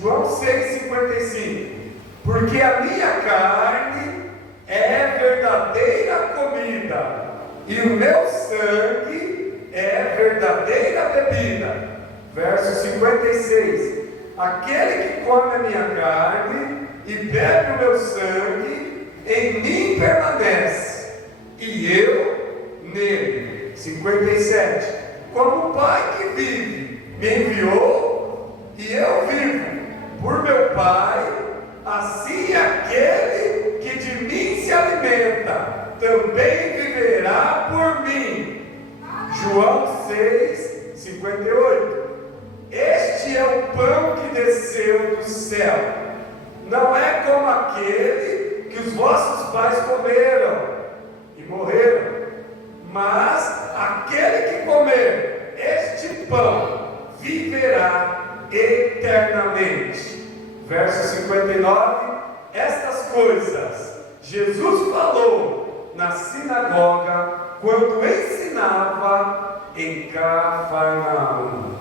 João 6,55. Porque a minha carne é verdadeira comida, e o meu sangue é verdadeira bebida. Verso 56. Aquele que come a minha carne e bebe o meu sangue, em mim permanece, e eu nele. 57. Como o Pai que vive me enviou, e eu vivo por meu Pai, assim aquele que de mim se alimenta também viverá por mim. João 6,58. Este é o pão que desceu do céu. Não é como aquele que os vossos pais comeram e morreram, mas aquele que comer este pão viverá eternamente. Verso 59. Estas coisas Jesus falou na sinagoga quando ensinava em Cafarnaum.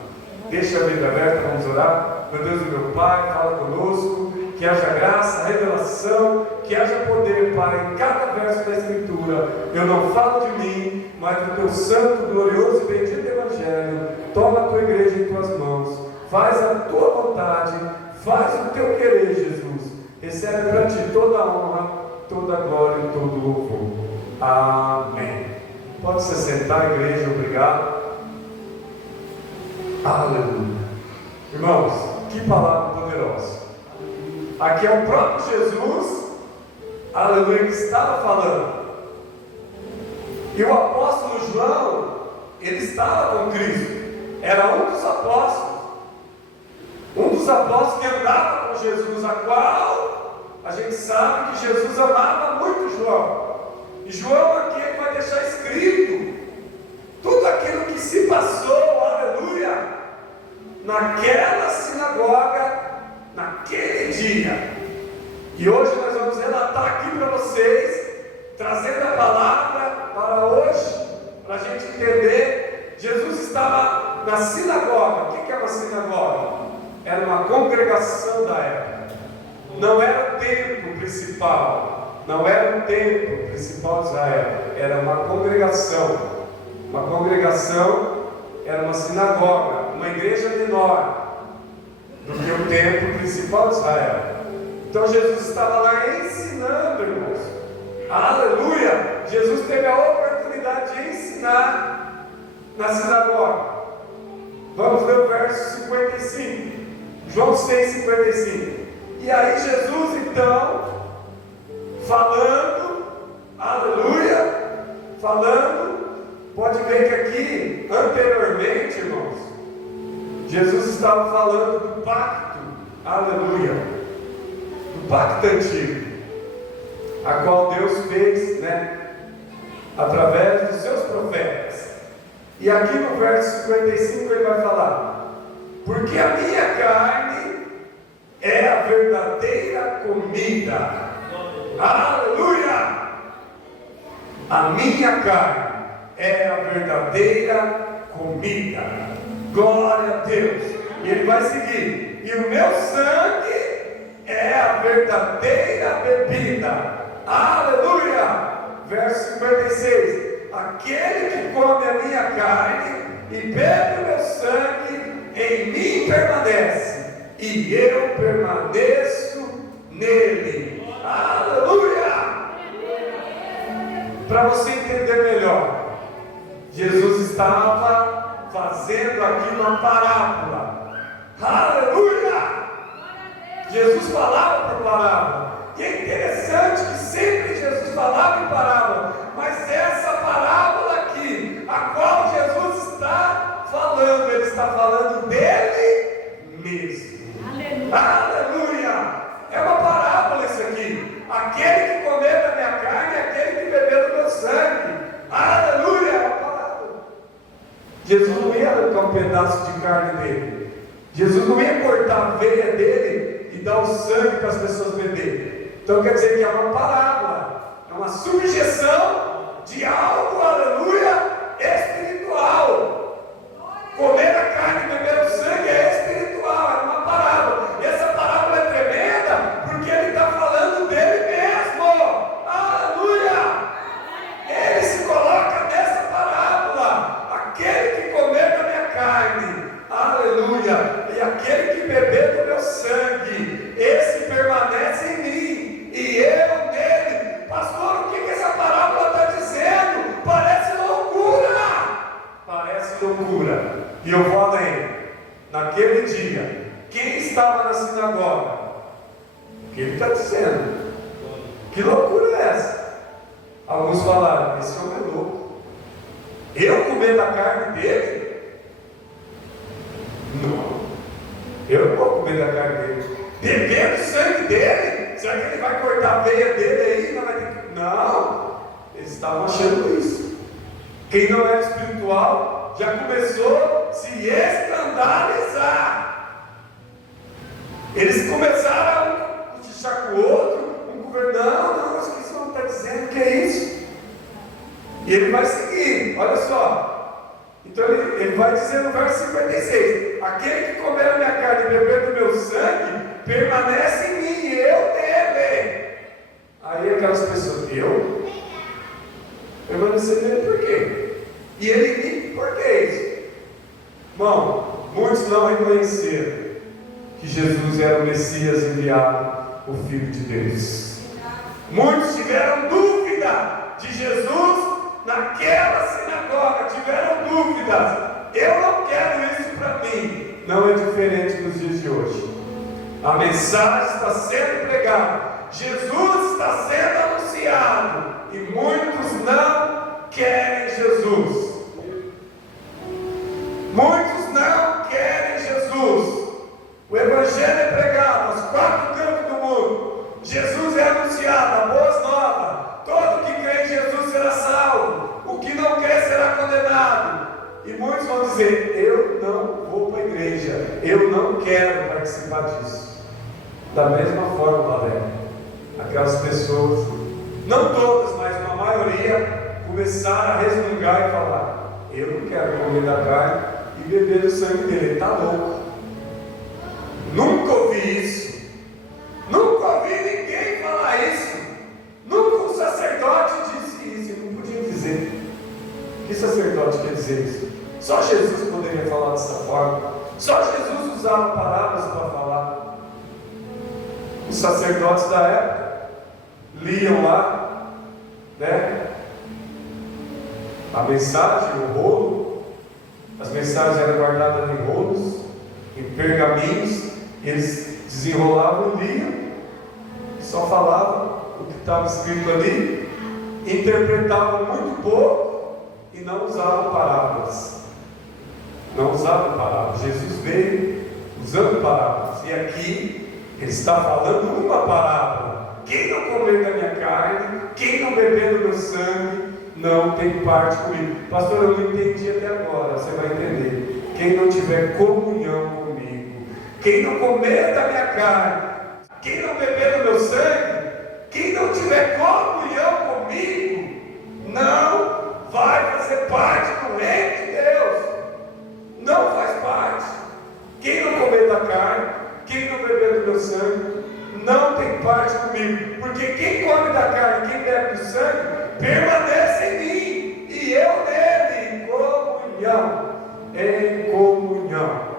Deixa a Bíblia aberta, vamos orar. Meu Deus e meu Pai, fala conosco, que haja graça, revelação, que haja poder, Pai, em cada verso da Escritura. Eu não falo de mim, mas do teu santo, glorioso e bendito Evangelho. Toma a tua igreja em tuas mãos, faz a tua vontade, faz o teu querer, Jesus. Recebe para ti toda a honra, toda a glória e todo o louvor. Amém. Pode se sentar, igreja, obrigado. Aleluia. Irmãos, que palavra poderosa. Aqui é o próprio Jesus, aleluia, que estava falando. E o apóstolo João, ele estava com Cristo. Era um dos apóstolos. Um dos apóstolos que andava com Jesus, a qual a gente sabe que Jesus amava muito João. E João aqui ele vai deixar escrito tudo aquilo que se passou, aleluia, naquela sinagoga, naquele dia. E hoje nós vamos relatar aqui para vocês, trazendo a palavra para hoje, para a gente entender. Jesus estava na sinagoga. O que é uma sinagoga? Era uma congregação da época. Não era o templo principal, não era o templo principal de Israel, era uma congregação. Uma congregação era uma sinagoga, uma igreja menor do que o templo principal de Israel. Então Jesus estava lá ensinando, irmãos. Aleluia! Jesus teve a oportunidade de ensinar na sinagoga. Vamos ler o verso 55. João 6,55. E aí Jesus então, falando, aleluia, pode ver que aqui, anteriormente, irmãos, Jesus estava falando do pacto, aleluia, do pacto antigo, a qual Deus fez, através dos seus profetas. E aqui no verso 55 ele vai falar: porque a minha carne é a verdadeira comida. Aleluia! A minha carne é a verdadeira comida. Glória a Deus. E ele vai seguir: e o meu sangue é a verdadeira bebida. Aleluia! Verso 56. Aquele que come a minha carne e bebe o meu sangue, em mim permanece, e eu permaneço nele. Aleluia! Para você entender melhor, Jesus estava fazendo aqui uma parábola. Aleluia! Jesus falava por parábola. E é interessante que sempre Jesus falava em parábola, mas essa parábola aqui, a qual Jesus está falando, ele está falando dele mesmo. Aleluia! É uma parábola isso aqui. Aquele que comer da minha carne, aquele que beber do meu sangue. Aleluia! É uma parábola. Jesus não ia arrancar um pedaço de carne dele. Jesus não ia cortar a veia dele e dar o sangue para as pessoas beberem. Então quer dizer que é uma parábola, é uma subjeção de algo, aleluia, espiritual. Comer a carne e beber o sangue é espiritual, é uma parábola. E essa loucura. E eu vou além. Naquele dia, quem estava na sinagoga? O que ele está dizendo? Que loucura é essa? Alguns falaram: esse homem é louco. Eu comer da carne dele? Não. Eu não vou comer da carne dele. Beber do sangue dele? Será que ele vai cortar a veia dele aí? Não, vai ter que... Não. Eles estavam achando isso. Quem não era espiritual já começou a se escandalizar. Eles começaram a cochichar com o outro, um governando: não, acho que isso não está dizendo, que é isso? E ele vai seguir, olha só. Então ele vai dizer no verso 56: aquele que comer a minha carne e beber do meu sangue, permanece em mim e eu nele. Aí aquelas pessoas: eu? Permanecer nele por quê? E ele em mim por que isso? Irmão, muitos não reconheceram que Jesus era o Messias enviado, o Filho de Deus. Muitos tiveram dúvida de Jesus naquela sinagoga, tiveram dúvidas. Eu não quero isso para mim. Não é diferente nos dias de hoje. A mensagem está sendo pregada, Jesus está sendo anunciado, e muitos não querem Jesus. Muitos não querem Jesus. O Evangelho é pregado aos quatro cantos do mundo. Jesus é anunciado, a boas novas. Todo que crê em Jesus será salvo. O que não crê será condenado. E muitos vão dizer: eu não vou para a igreja, eu não quero participar disso. Da mesma forma, Valéria, aquelas pessoas, não todas, mas uma maioria, começaram a resmungar e falar: eu não quero comer da carne e beber do sangue dele. Ele está louco. Nunca ouvi isso. Nunca ouvi ninguém falar isso. Nunca um sacerdote disse isso. Eu não podia dizer. Que sacerdote quer dizer isso? Só Jesus poderia falar dessa forma. Só Jesus usava parábolas para falar. Os sacerdotes da época liam lá, né, a mensagem, o rolo. As mensagens eram guardadas em rolos, em pergaminhos. Eles desenrolavam e liam, e só falavam o que estava escrito ali, interpretavam muito pouco e não usavam parábolas. Não usavam parábolas. Jesus veio usando parábolas, e aqui ele está falando uma parábola: quem não comer da minha carne, quem não beber do meu sangue, não tem parte comigo. Pastor, eu não entendi até agora. Você vai entender. Quem não tiver comunhão comigo, quem não comer da minha carne, quem não beber do meu sangue, quem não tiver comunhão comigo, não vai fazer parte do reino de Deus. Não faz parte. Quem não comer da carne, quem não beber do meu sangue, não tem parte comigo. Porque quem come da carne, quem bebe do sangue, permanece em mim e eu nele. Em comunhão. Em comunhão.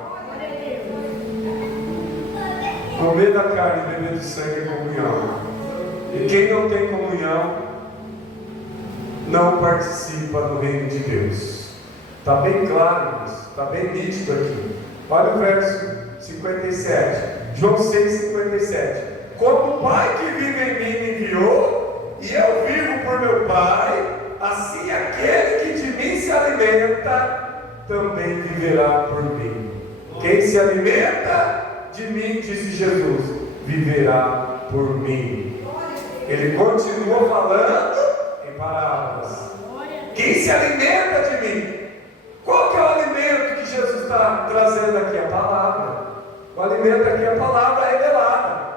Comer da carne e beber do sangue é comunhão. E quem não tem comunhão não participa do reino de Deus. Está bem claro isso, está bem nítido aqui. Olha o verso 57, João 6,57. Como o Pai que vive em mim me enviou, e eu vivo por meu Pai, assim aquele que de mim se alimenta também viverá por mim. Quem se alimenta de mim, disse Jesus, viverá por mim. Ele continua falando em parábolas. Quem se alimenta de mim? Qual que é o alimento que Jesus está trazendo aqui? A palavra. O alimento aqui é a palavra revelada.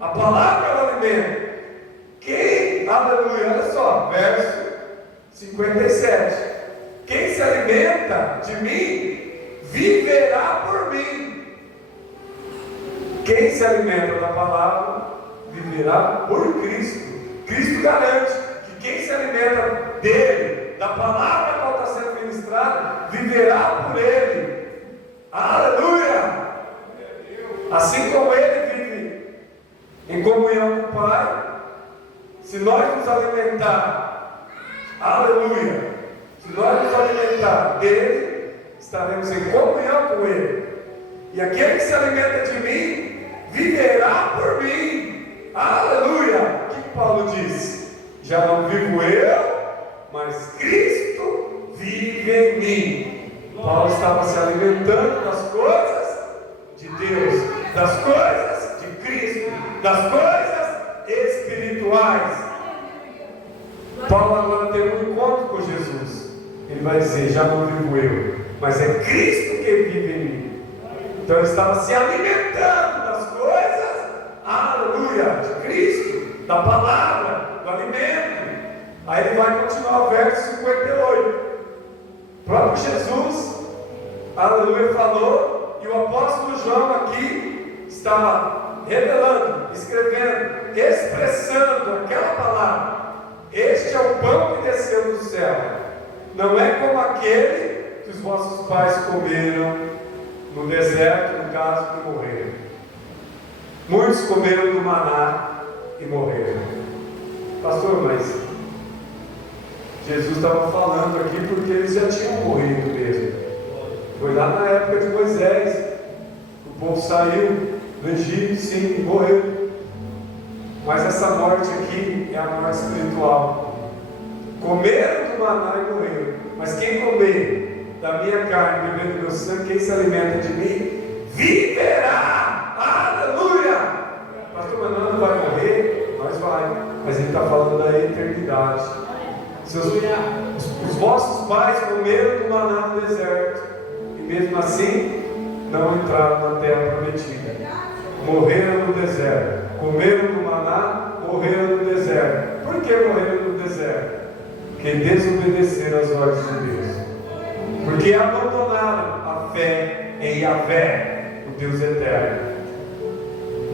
A palavra é o alimento. Quem, aleluia, olha só, verso 57. Quem se alimenta de mim, viverá por mim. Quem se alimenta da palavra, viverá por Cristo. Cristo garante que quem se alimenta dele, da palavra que está sendo ministrada, viverá por ele. Aleluia! Assim como ele vive em comunhão com o Pai, se nós nos alimentar, aleluia, se nós nos alimentar dele, estaremos em comunhão com Ele. E aquele que se alimenta de mim, viverá por mim. Aleluia! O que Paulo diz? Já não vivo eu, mas Cristo vive em mim. Paulo estava se alimentando das coisas de Deus, das coisas de Cristo, das coisas espirituais. Paulo agora tem um encontro com Jesus. Ele vai dizer: já não vivo eu, mas é Cristo que vive em mim. Então ele estava se alimentando das coisas, aleluia, de Cristo, da palavra, do alimento. Aí ele vai continuar o verso 58. O próprio Jesus, aleluia, falou, e o apóstolo João aqui estava revelando, escrevendo, expressando aquela palavra. Este é o pão que desceu do céu. Não é como aquele que os vossos pais comeram no deserto, no caso, que morreram. Muitos comeram do maná e morreram. Pastor, mas Jesus estava falando aqui porque eles já tinham morrido mesmo. Foi lá na época de Moisés. O povo saiu do Egito, sim, e morreu. Mas essa morte aqui é a morte espiritual. Comeram do maná e morreram. Mas quem comer da minha carne e beber do meu sangue, quem se alimenta de mim, viverá. Aleluia! Pastor, mas não vai morrer? Nós vai. Mas ele está falando da eternidade. Os vossos pais comeram do maná no deserto, e mesmo assim não entraram na terra prometida. Morreram no deserto. Comeram do maná, morreram no deserto. Por que morreram no deserto? Porque desobedeceram às ordens de Deus. Porque abandonaram a fé em Yahvé, o Deus eterno.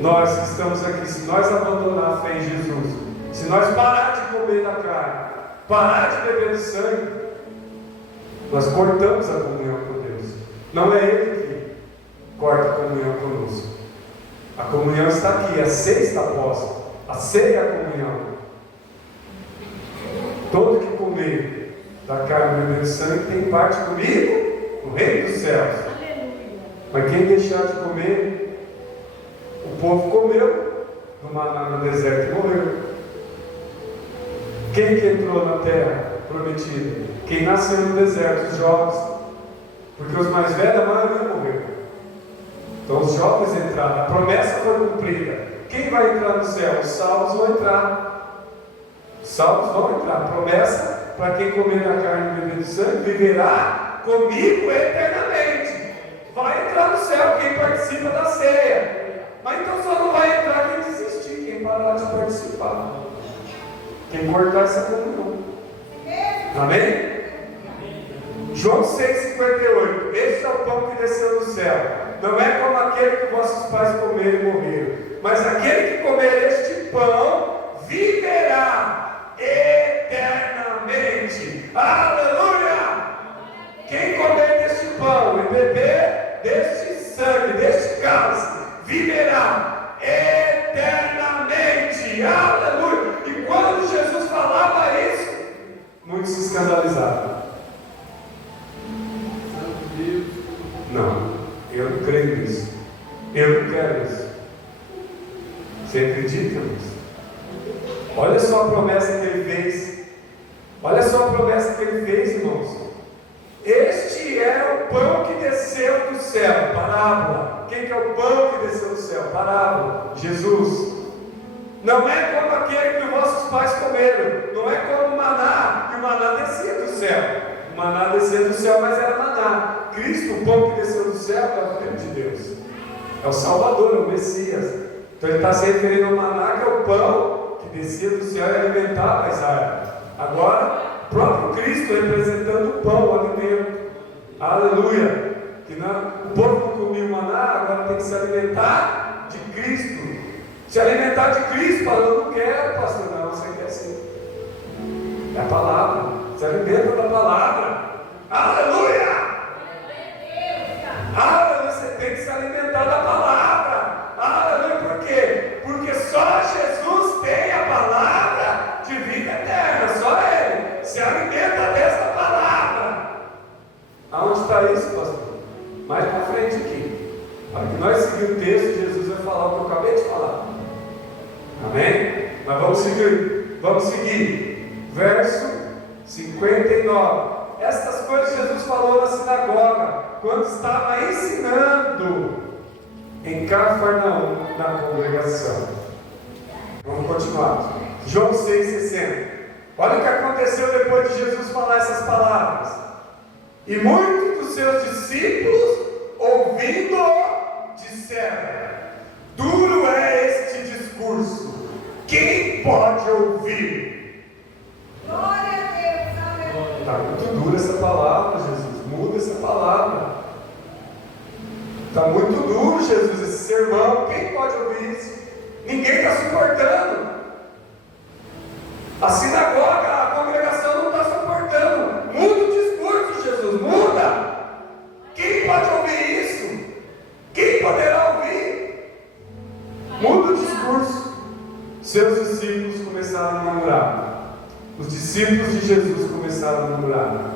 Nós que estamos aqui, se nós abandonar a fé em Jesus, se nós parar de comer da carne, parar de beber do sangue, nós cortamos a comunhão com Deus. Não é Ele que corta a comunhão conosco. A comunhão está aqui, a ceia está posta. A ceia é a comunhão. Todo que comer da carne e beber do sangue tem parte comigo no reino dos céus. Mas quem deixar de comer, o povo comeu no maná no deserto e morreu. Quem que entrou na terra prometida? Quem nasceu no deserto, os jovens. Porque os mais velhos, a maioria morreu. Então os jovens entraram, a promessa foi cumprida. Quem vai entrar no céu? Os salvos vão entrar. Os salvos vão entrar. A promessa para quem comer da carne e beber do sangue, viverá comigo eternamente. Vai entrar no céu quem participa da ceia. Mas então só não vai entrar quem desistir, quem parar de participar, quem cortar essa comunhão. Amém? João 6,58. Este é o pão que desceu do céu. Não é como aquele que vossos pais comeram e morreram, mas aquele que comer este pão viverá eternamente. Aleluia! Quem comer deste pão e beber deste sangue, deste cálice, viverá eternamente. Aleluia! E quando Jesus falava isso, muitos se escandalizaram. Não, eu não creio nisso. Eu não quero isso. Você acredita nisso? Olha só a promessa que ele fez. Olha só a promessa que ele fez, irmãos. Este é o pão que desceu do céu. Parábola. Quem que é o pão que desceu do céu? Parábola. Jesus. Não é como aquele que vossos pais comeram. Não é como o maná, que o maná descia do céu. O maná descia do céu, mas era maná. Cristo, o pão que desceu do céu, é o Filho de Deus. É o Salvador, é o Messias. Então ele está se referindo ao maná, que é o pão que descia do céu e alimentava as árvores. Agora, o próprio Cristo representando o pão, o alimento. Aleluia! Que o povo que comia o maná agora tem que se alimentar de Cristo. Se alimentar de Cristo, fala, eu não quero, pastor. Não, você quer sim. É a palavra. Se alimenta da palavra. Aleluia! Aleluia! Você tem que se alimentar da palavra. Aleluia! Por quê? Porque só Jesus tem a palavra de vida eterna. Só Ele se alimenta desta palavra. Aonde está isso, pastor? Mais para frente aqui. Para que nós seguirmos o texto, Jesus vai falar o que eu acabei de falar. Amém? Mas vamos seguir. Vamos seguir. Verso 59. Estas coisas Jesus falou na sinagoga, quando estava ensinando em Cafarnaum, na congregação. Vamos continuar. João 6,60. Olha o que aconteceu depois de Jesus falar essas palavras. E muitos dos seus discípulos, ouvindo-o, disseram: duro é este discurso, quem pode ouvir? Glória a Deus, aleluia. Está muito dura essa palavra, Jesus. Muda essa palavra. Está muito duro, Jesus, esse sermão. Quem pode ouvir isso? Ninguém está suportando. A sinagoga, a congregação não está suportando. Muda o discurso, Jesus, muda. Quem pode ouvir isso? Quem poderá ouvir? Muda o discurso. Seus discípulos começaram a murmurar. Os discípulos de Jesus começaram a murmurar.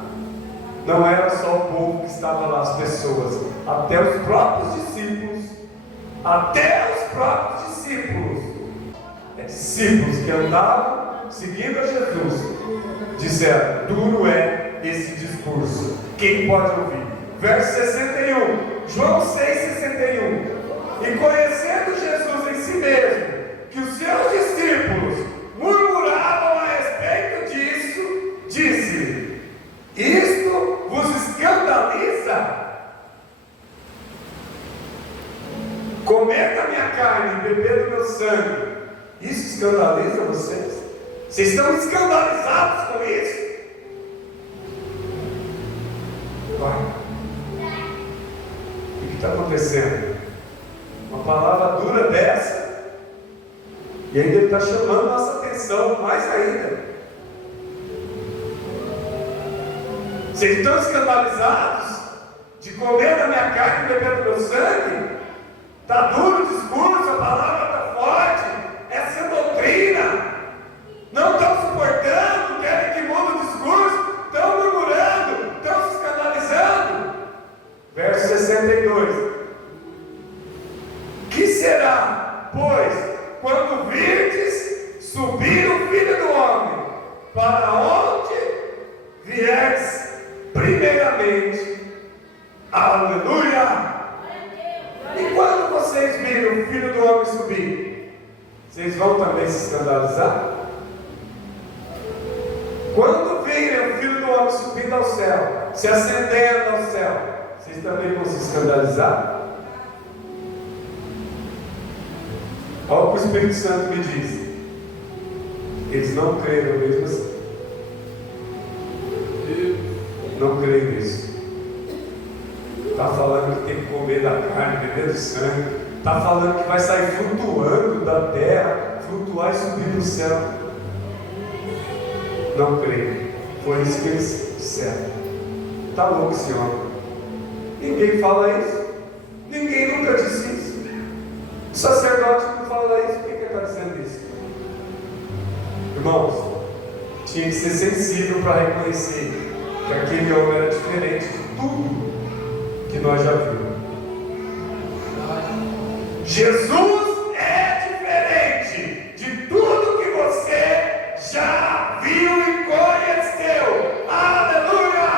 Não era só o povo que estava lá, as pessoas, até os próprios discípulos. Até os próprios discípulos. Discípulos que andavam seguindo a Jesus, disseram: duro é esse discurso, quem pode ouvir? Verso 61, João 6,61. E conhecendo Jesus em si mesmo, que os seus discípulos murmuravam a respeito disso, disse: isto vos escandaliza? Comer da minha carne e beber do meu sangue, isso escandaliza vocês? Vocês estão escandalizados com isso? Vai. O que está acontecendo? Uma palavra dura dessa, e ainda ele está chamando nossa atenção mais ainda. Vocês estão escandalizados de comer da minha carne e beber do meu sangue? Está duro o discurso, a palavra está forte, essa é doutrina. Não estão suportando, querem que mude o discurso, estão murmurando, estão se escandalizando. Verso 62. Que será, pois, quando virdes subir o Filho do Homem, para onde vierdes primeiramente? Aleluia! E quando vocês viram o Filho do Homem subir, vocês vão também se escandalizar? Quando virem o Filho do Homem subindo ao céu, se ascendendo ao céu, vocês também vão se escandalizar? Olha o que o Espírito Santo me diz. Eles não creram mesmo assim. Não creem nisso. Está falando que tem que comer da carne, beber do sangue. Está falando que vai sair flutuando da terra, flutuar e subir para o céu. Não creio. Foi isso que eles disseram. Está louco esse homem. Ninguém fala isso. Ninguém nunca disse isso. O sacerdote não fala isso. Por que está dizendo isso? Irmãos, tinha que ser sensível para reconhecer que aquele homem era diferente de tudo que nós já vimos. Jesus é diferente de tudo que você já viu e conheceu. Aleluia!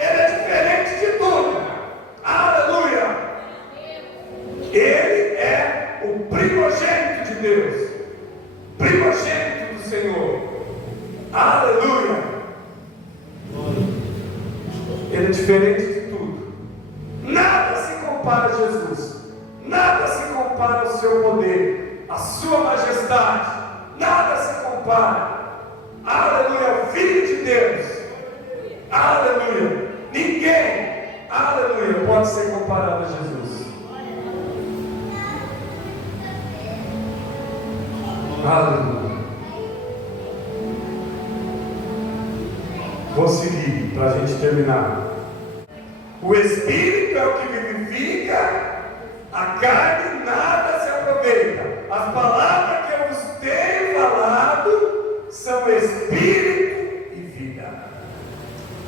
Ele é diferente de tudo. Aleluia! Ele é o primogênito de Deus, primogênito do Senhor. Aleluia! Ele é diferente de tudo. Nada se compara a Jesus. Nada se compara ao seu poder, à sua majestade. Nada se compara. Aleluia, Filho de Deus. Aleluia. Ninguém, aleluia, pode ser comparado a Jesus. Aleluia. Vou seguir para a gente terminar. O Espírito é o que vivifica, a carne nada se aproveita. As palavras que eu vos tenho falado são Espírito e vida.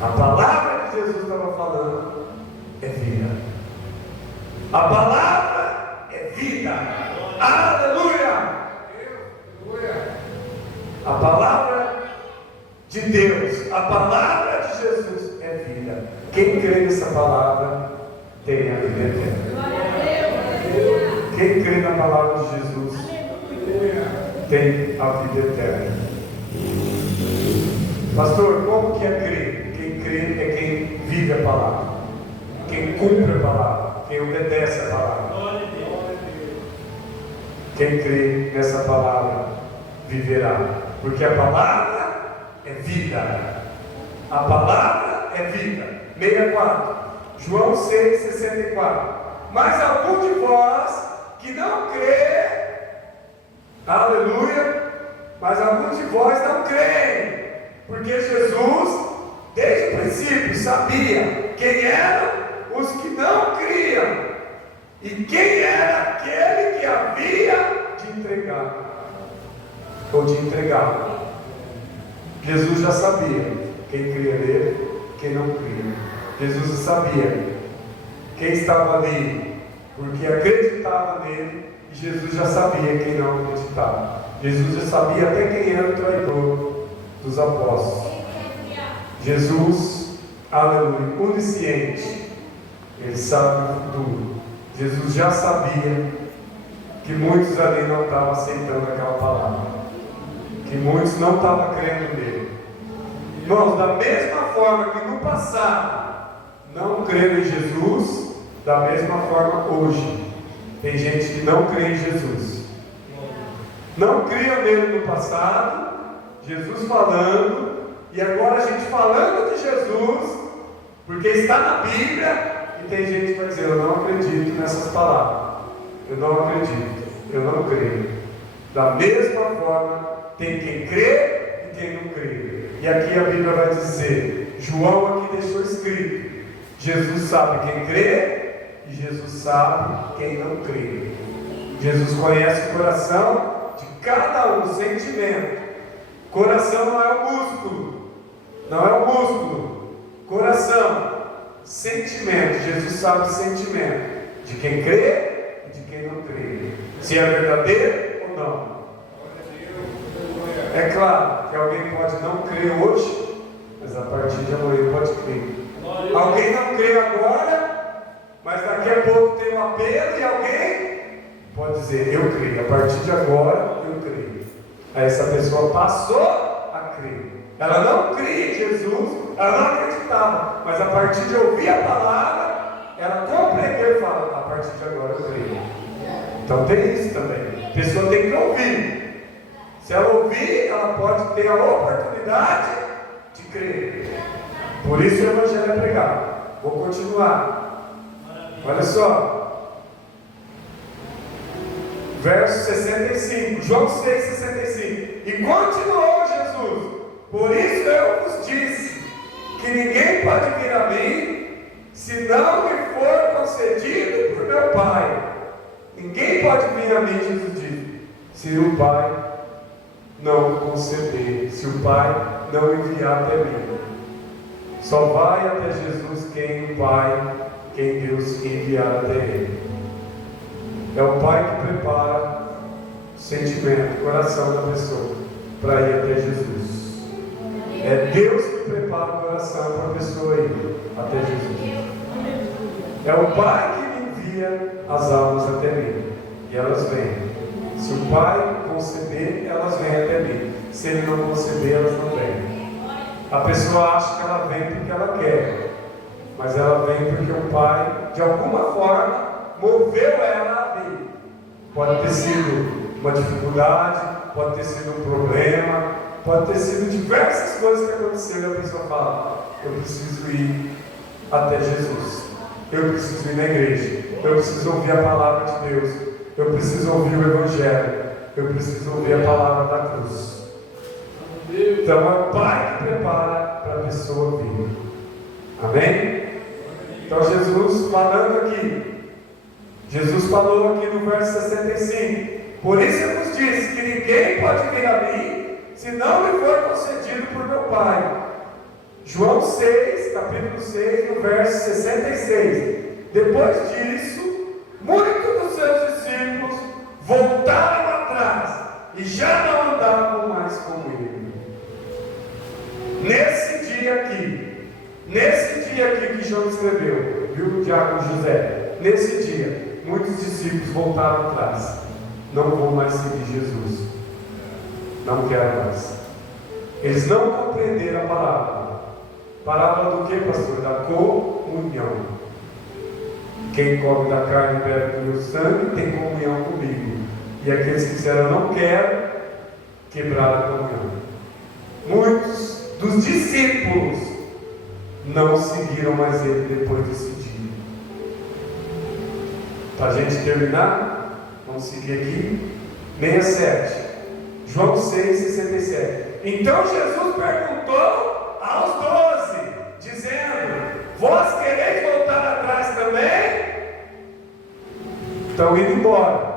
A palavra que Jesus estava falando A palavra é vida. Aleluia! A palavra de Deus, a palavra de Jesus é vida. Quem crê nessa palavra tem a vida eterna. Quem crê na palavra de Jesus tem a vida eterna. Pastor, como que é crer? Quem crê é quem vive a palavra, quem cumpre a palavra, quem obedece a palavra. Quem crê nessa palavra viverá, porque a palavra é vida. A palavra é vida. 64, João 6,64. Mas algum de vós que não crê, aleluia, mas alguns de vós não creem, porque Jesus, desde o princípio, sabia quem eram os que não criam e quem era aquele que havia de entregar ou de entregá-lo. Jesus já sabia quem cria nele, quem não cria. Jesus sabia quem estava ali porque acreditava nele, e Jesus já sabia quem não acreditava. Jesus já sabia até quem era o traidor dos apóstolos. Jesus, aleluia, onisciente, ele sabe o futuro. Jesus já sabia que muitos ali não estavam aceitando aquela palavra, que muitos não estavam crendo nele. Irmãos, da mesma forma que no passado não creram em Jesus, da mesma forma hoje tem gente que não crê em Jesus. Não cria nele no passado, Jesus falando, e agora a gente falando de Jesus, porque está na Bíblia, e tem gente que vai dizer: eu não acredito nessas palavras, eu não acredito, eu não creio. Da mesma forma, tem quem crê e quem não crê. E aqui a Bíblia vai dizer, João aqui deixou escrito: Jesus sabe quem crê e Jesus sabe quem não crê. Jesus conhece o coração de cada um, o sentimento. Coração não é o músculo, não é o músculo. Coração, sentimento. Jesus sabe o sentimento de quem crê e de quem não crê, se é verdadeiro ou não. É claro que alguém pode não crer hoje, mas a partir de amanhã pode crer. Alguém não crê agora, mas daqui a pouco tem um apelo e alguém pode dizer: eu creio, a partir de agora eu creio. Aí essa pessoa passou a crer. Ela não cria em Jesus, ela não acreditava, mas a partir de ouvir a palavra, ela compreendeu e fala: a partir de agora eu creio. Então tem isso também. A pessoa tem que ouvir. Se ela ouvir, ela pode ter a oportunidade de crer. Por isso o Evangelho é pregado. Vou continuar. Olha só. Verso 65. João 6,65. E continuou Jesus: por isso eu vos disse que ninguém pode vir a mim se não me for concedido por meu Pai. Ninguém pode vir a mim, Jesus disse, se o Pai não conceder, se o Pai não enviar até mim. Só vai até Jesus quem o Pai, quem Deus enviar até ele. É o Pai que prepara o sentimento, o coração da pessoa para ir até Jesus. É Deus que prepara o coração para a pessoa ir até Jesus. É o Pai que envia as almas até mim, e elas vêm. Se o Pai conceder, elas vêm até mim. Se Ele não conceder, elas não vêm. A pessoa acha que ela vem porque ela quer, mas ela vem porque o Pai, de alguma forma, moveu ela a vir. Pode ter sido uma dificuldade, pode ter sido um problema, pode ter sido diversas coisas que aconteceram. E a pessoa fala: eu preciso ir até Jesus, eu preciso ir na igreja, eu preciso ouvir a palavra de Deus, eu preciso ouvir o Evangelho, eu preciso ouvir a palavra da cruz. Então é o Pai que prepara para a pessoa vir. Amém? Então Jesus falando aqui, Jesus falou aqui no verso 65: por isso eu vos disse que ninguém pode vir a mim se não me for concedido por meu Pai. João 6, capítulo 6, no verso 66. Depois disso, Muitos dos seus discípulos voltaram atrás e já não andavam mais com ele. Nesse dia aqui que João escreveu, viu o diácono José? Nesse dia, muitos discípulos voltaram atrás. Não vou mais seguir Jesus. Não quero mais. Eles não compreenderam a palavra. Palavra do que, pastor? Da comunhão. Quem come da carne e bebe do meu sangue tem comunhão comigo. E aqueles que disseram não quero, quebraram a comunhão. Muitos dos discípulos não seguiram mais ele depois desse dia. Para a gente terminar, vamos seguir aqui, 67. João 6,67. Então Jesus perguntou aos 12, dizendo: vós quereis voltar atrás também? Estão indo embora.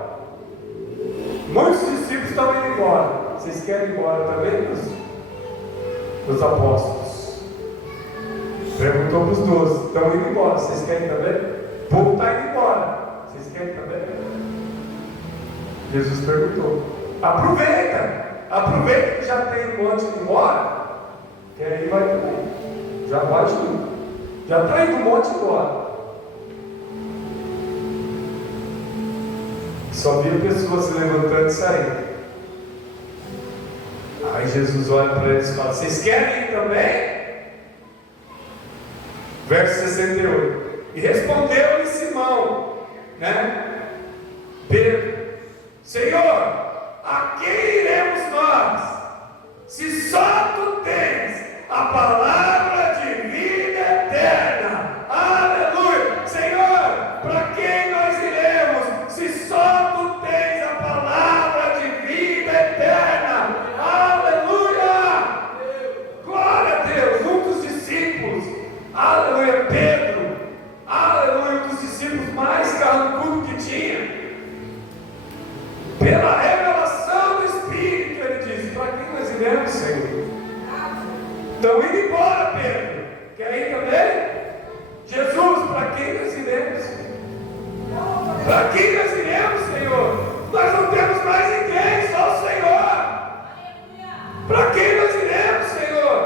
Muitos discípulos estão indo embora. Vocês querem ir embora também, os apóstolos? Perguntou para os 12: estão indo embora. Vocês querem também? O povo está indo embora. Vocês querem também? Jesus perguntou. Aproveita que já tem um monte de embora. Que aí vai também. Já vai tudo. Já está indo um monte embora. Só via pessoas se levantando e saindo. Aí Jesus olha para eles e fala: vocês querem ir também? Verso 68. E respondeu-lhe Simão, Pedro: Senhor, a quem iremos nós? Se só tu tens a palavra de vida eterna. Aleluia. Senhor, para quem nós iremos? Se só tu tens a palavra de vida eterna. Aleluia. Glória a Deus. Um dos discípulos, aleluia, Pedro, aleluia, um dos discípulos mais carrancudo que tinha. Pela revelação do Espírito, ele disse: para quem nós iremos, Senhor? Estão indo embora, Pedro. Quer ir também? Jesus, para quem nós iremos? Para quem nós iremos, Senhor? Nós não temos mais ninguém, só o Senhor. Para quem nós iremos, Senhor?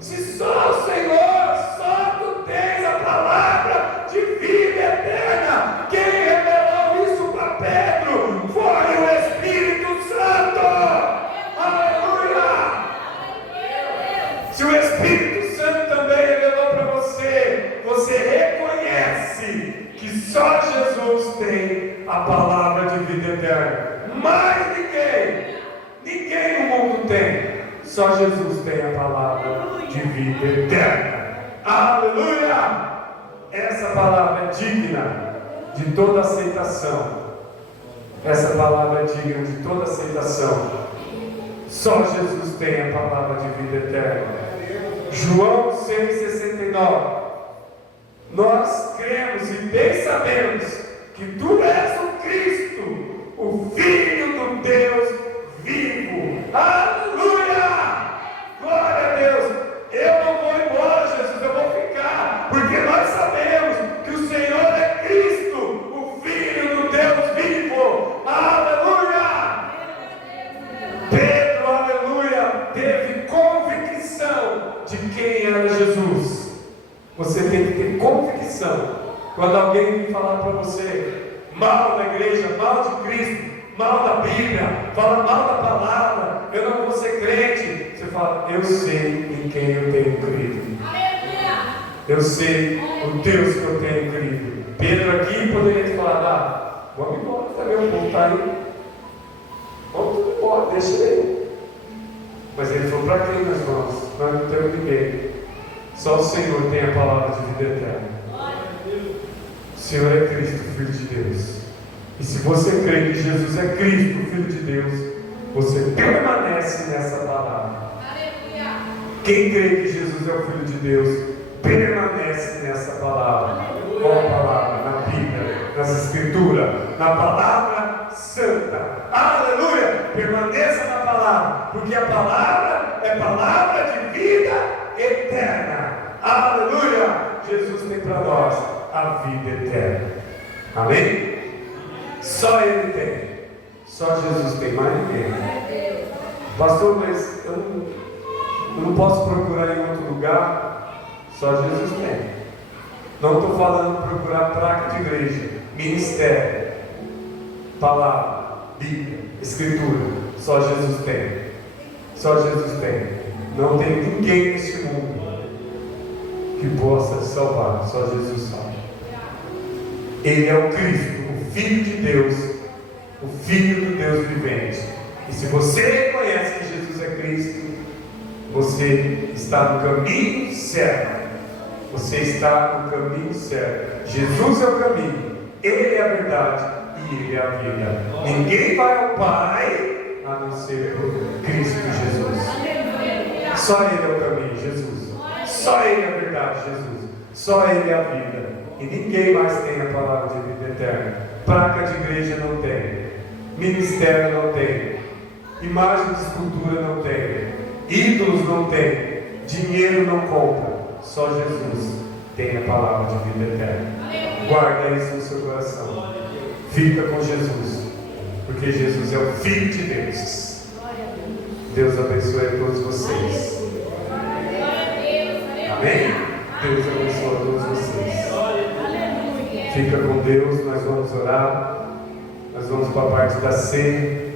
Se só o Senhor, só tu tens a palavra de vida eterna. Quem revelou isso para Pedro foi o Espírito Santo. Aleluia! Se o Espírito Santo também revelou para você, você reconhece que só Jesus tem a palavra de vida eterna. Mais ninguém no mundo tem. Só Jesus tem a palavra de vida eterna. Aleluia! Essa palavra é digna de toda aceitação. Essa palavra é digna de toda aceitação. Só Jesus tem a palavra de vida eterna. João 6,69. Nós cremos e bem sabemos que tu és o Cristo, o Filho do Deus vivo. Aleluia! Glória a Deus! Eu não vou embora, Jesus, eu vou ficar, porque nós sabemos que o Senhor é Cristo, o Filho do Deus vivo. Aleluia! Pedro, aleluia, teve convicção de quem era Jesus. Você tem que ter convicção. Quando alguém vem falar para você mal da igreja, mal de Cristo, mal da Bíblia, fala mal da palavra, eu não vou ser crente, você fala: eu sei em quem eu tenho crido. Eu sei o Deus que eu tenho crido. Pedro aqui poderia te falar: vamos embora também, o povo está aí, vamos tudo embora, deixa ele. Mas ele falou: para quem nós vamos? Nós não temos ninguém. Só o Senhor tem a palavra de vida eterna. O Senhor é Cristo, Filho de Deus. E se você crê que Jesus é Cristo, Filho de Deus, você permanece nessa palavra. Quem crê que Jesus é o Filho de Deus, permanece nessa palavra. Qual a palavra? Na Bíblia, nas Escrituras, na palavra santa. Aleluia! Permaneça na palavra, porque a palavra é palavra de vida eterna. Aleluia! Jesus tem para nós a vida eterna. Amém? Só Ele tem. Só Jesus tem, mais ninguém. Pastor, mas eu não posso procurar em outro lugar. Só Jesus tem. Não estou falando procurar placa de igreja, ministério, palavra, Bíblia, Escritura. Só Jesus tem. Só Jesus tem. Não tem ninguém neste mundo que possa salvar. Só Jesus salva. Ele é o Cristo, o Filho de Deus, o Filho do Deus vivente. E se você reconhece que Jesus é Cristo, você está no caminho certo. Você está no caminho certo. Jesus é o caminho, Ele é a verdade e Ele é a vida. Ninguém vai ao Pai a não ser por Cristo Jesus. Só Ele é o caminho, Jesus. Só Ele é a verdade, Jesus. Só Ele é a vida. E ninguém mais tem a palavra de vida eterna. Placa de igreja não tem. Ministério não tem. Imagem de escultura não tem. Ídolos não tem. Dinheiro não compra. Só Jesus tem a palavra de vida eterna. Guarda isso no seu coração. Fica com Jesus. Porque Jesus é o Filho de Deus. Deus abençoe a todos vocês. Amém? Deus abençoe a todos vocês. Fica com Deus, nós vamos orar. Nós vamos para a parte da ceia.